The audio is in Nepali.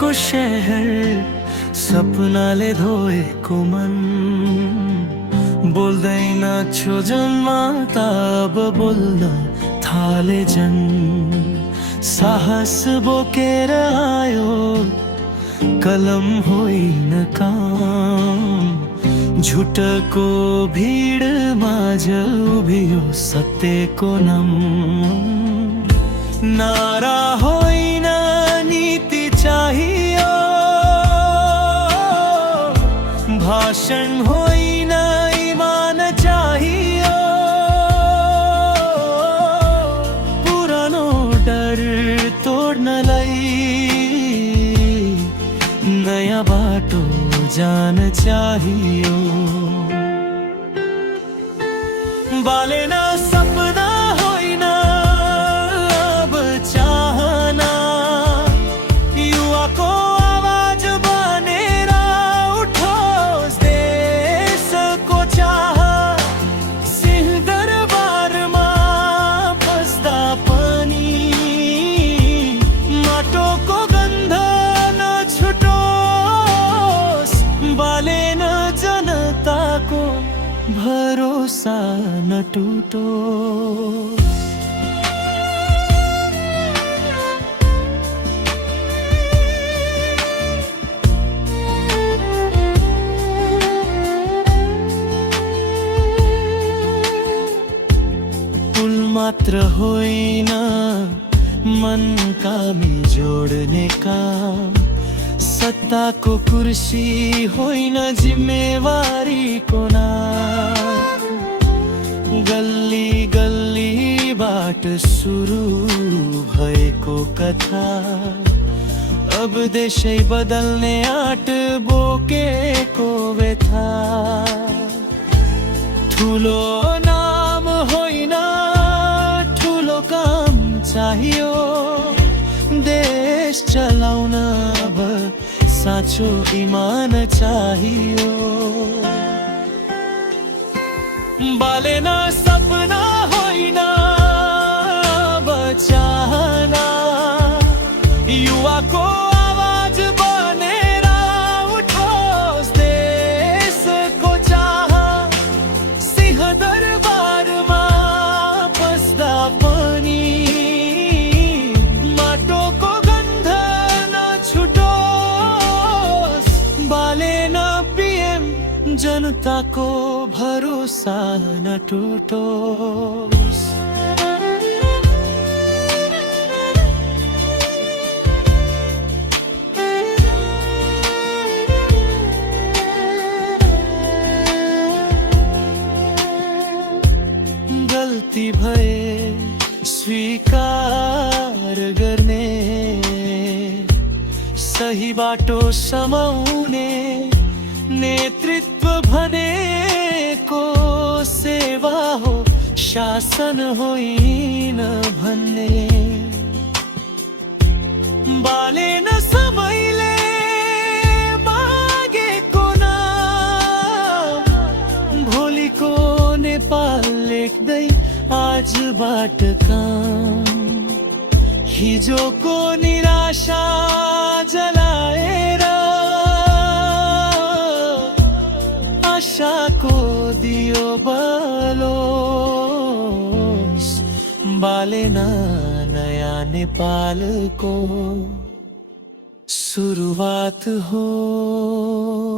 को शहर सपनाले धोएको मन बोल्दैन छो जन्माता अब बोल्न थाले जन साहस बोकेर आयो कलम होइन काम झुटको भिड माझ उभियो सत्यको नम नारा होइन नीति चाहियो भाषण होइन ईमान चाहियो पुरानो डर तोड्नलाई नयाँ बाटो जान चाहियो बालेन सपना होइन अब चाहना युवाको आवाज बनेर उठोस् देशको चाह सिंहदरबारमा बस्दा पनि माटोको गन्ध नछुटोस् बालेन जनताको भरोसा न टुटोस् पुल मात्र होइन मन कामी जोड्ने काम सत्ताको कुर्सी होइन जिम्मेवारीको नाम गल्ली गल्लीबाट सुरु भएको कथा अब देशै बदल्ने आँट बोकेको व्यथा ठुलो नाम होइन ठुलो काम चाहियो देश चलाउन अब साँचो इमान चाहियो बालेन सपना होइन अब चाहना युवाको आवाज बनेर उठोस् देशको चाह सिंहदरबारमा बस्दा पनि माटोको गन्ध नछुटोस् बालेन पीएम जनताको भरोसा न टुटोस् गल्ती भए स्वीकार गर्ने सही बाटो समाउने नेतृत्व भनेको सेवा हो शासन होइन भन्ने बालेन समयले मागेको नाम भोलिको नेपाल लेख्दै आजबाट काम हिजोको निराशा जलाएर आशाको दियो बलोस् बालेन नयाँ नेपालको सुरुवात होस्।